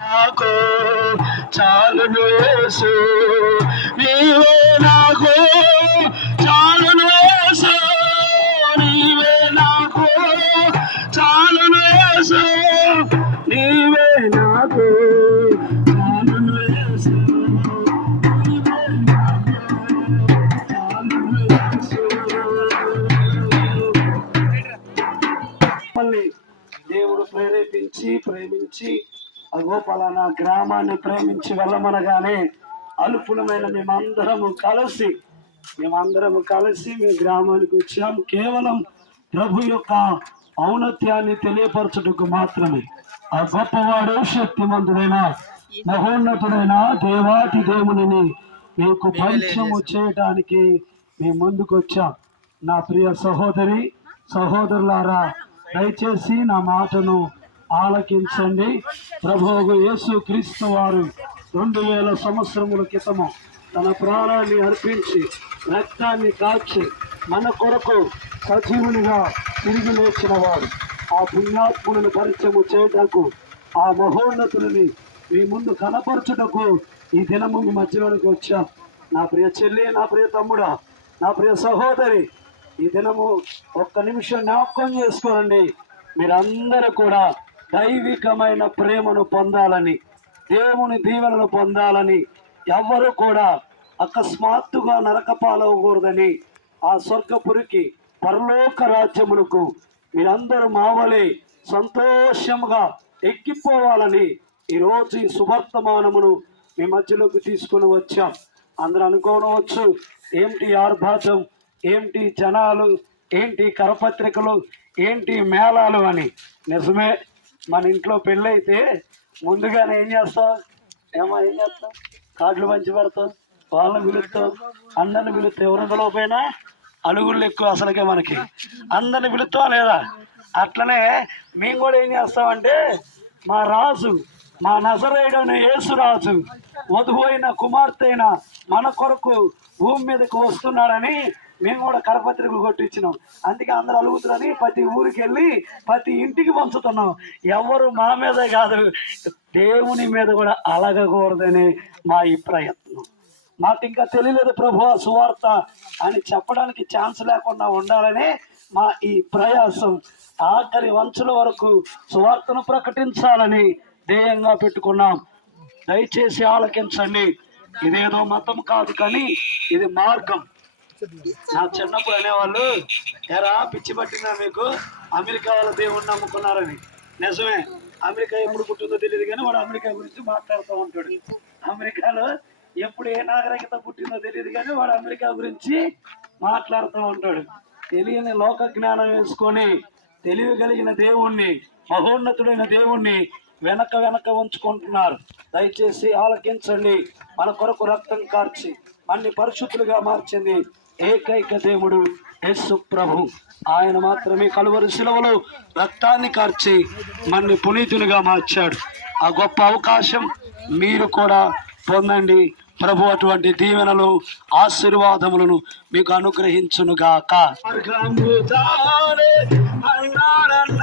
నాకు చాలును యేసు నీవే నాకు చాలును యేసు నీవే నాకు చాలును యేసు నీవే నాకు చాలును యేసు దేవుడు ప్రేరేపించి ప్రేమించి అగో పలానా గ్రామాన్ని ప్రేమించి వెళ్ళమనగానే అల్పులమైన మేమందరము కలిసి మేమందరము కలిసి మీ గ్రామానికి వచ్చాం. కేవలం ప్రభు యొక్క ఔన్నత్యాన్ని తెలియపరచుటకు మాత్రమే. ఆ గొప్పవాడు శక్తిమంతుడైన మహోన్నతుడైన దేవాతి దేవునిని మీకు పరిచయము చేయటానికి మేము ముందుకు వచ్చాం నా ప్రియ సహోదరి సహోదరులారా దయచేసి నా మాటను ఆలకించండి. ప్రభువు యేసు క్రీస్తు వారు రెండు వేల సంవత్సరముల క్రితము తన ప్రాణాన్ని అర్పించి రక్తాన్ని కాచి మన కొరకు సజీవునిగా తిరిగి లేచిన వాడు ఆ పుణ్యాత్ములను పరిచయము చేయటకు ఆ మహోన్నతులని మీ ముందు కనపరచుటకు ఈ దినము మీ మధ్యలోనికి వచ్చాం. నా ప్రియ చెల్లి నా ప్రియ తమ్ముడా నా ప్రియ సహోదరి ఈ దినము ఒక్క నిమిషం జ్ఞాపకం చేసుకోనండి. మీరందరూ కూడా దైవికమైన ప్రేమను పొందాలని దేవుని దీవెనను పొందాలని ఎవ్వరూ కూడా అకస్మాత్తుగా నరక పాలవకూడదని ఆ స్వర్గపురికి పరలోక రాజ్యమునకు మీరందరూ మావలే సంతోషముగా ఎక్కిపోవాలని ఈరోజు ఈ సువర్తమానమును మీ మధ్యలోకి తీసుకుని వచ్చాం. అందరూ అనుకోనవచ్చు ఏంటి ఆర్భాటం ఏంటి జనాలు ఏంటి కరపత్రికలు ఏంటి మేళాలు అని. నిజమే మన ఇంట్లో పెళ్ళైతే ముందుగానే ఏం చేస్తాం? ఏమో ఏం చేస్తాం? కార్డులు పంచి పెడతాం వాళ్ళని పిలుస్తాం అందరిని పిలుస్తాం. ఎవరిలో పోయినా అలుగుళ్ళు ఎక్కువ అసలుకే మనకి. అందరిని పిలుస్తాం లేదా? అట్లనే మేము కూడా ఏం చేస్తామంటే మా రాజు మా నజరేయుడైన యేసురాజు వధువైన కుమార్తె అయిన మన కొరకు భూమి మీదకు వస్తున్నాడని మేము కూడా కరపత్రికలు కొట్టించినాం. అందుకే అందరూ అలుగుతున్నారని ప్రతి ఊరికి వెళ్ళి ప్రతి ఇంటికి పంచుతున్నాం. ఎవరు మా మీదే కాదు. దేవుని మీద కూడా అలగకూడదని మా ఈ ప్రయత్నం. మాకు ఇంకా తెలియలేదు ప్రభు సువార్త అని చెప్పడానికి ఛాన్స్ లేకుండా ఉండాలని మా ఈ ప్రయాసం. ఆఖరి వంచుల వరకు సువార్తను ప్రకటించాలని ధ్యేయంగా పెట్టుకున్నాం. దయచేసి ఆలకించండి. ఇదేదో మతం కాదు కానీ ఇది మార్గం. నా చిన్నప్పుడు అనేవాళ్ళు ఎరా పిచ్చి పట్టిందా మీకు? అమెరికా వాళ్ళ దేవుణ్ణి నమ్ముకున్నారని. నిజమే. అమెరికా ఎప్పుడు పుట్టిందో తెలియదు కానీ వాడు అమెరికా గురించి మాట్లాడుతూ ఉంటాడు. అమెరికాలో ఎప్పుడు ఏ నాగరికత పుట్టిందో తెలియదు కానీ వాడు అమెరికా గురించి మాట్లాడుతూ ఉంటాడు. తెలియని లోక జ్ఞానం వేసుకొని తెలివి కలిగిన దేవుణ్ణి మహోన్నతుడైన దేవుణ్ణి వెనక వెనక ఉంచుకుంటున్నారు. దయచేసి ఆలకించండి. మన కొరకు రక్తం కార్చి అన్ని పరిశుద్ధులుగా మార్చింది. ఏకైక దేవుడు యేసు ప్రభు. ఆయన మాత్రమే కలువరి శిలవలో రక్తాన్ని కార్చి మన్ని పునీతునిగా మార్చాడు. ఆ గొప్ప అవకాశం మీరు కూడా పొందండి. ప్రభు అటువంటి దీవెనలు ఆశీర్వాదములను మీకు అనుగ్రహించునుగాక. గాక అన్నాడన్న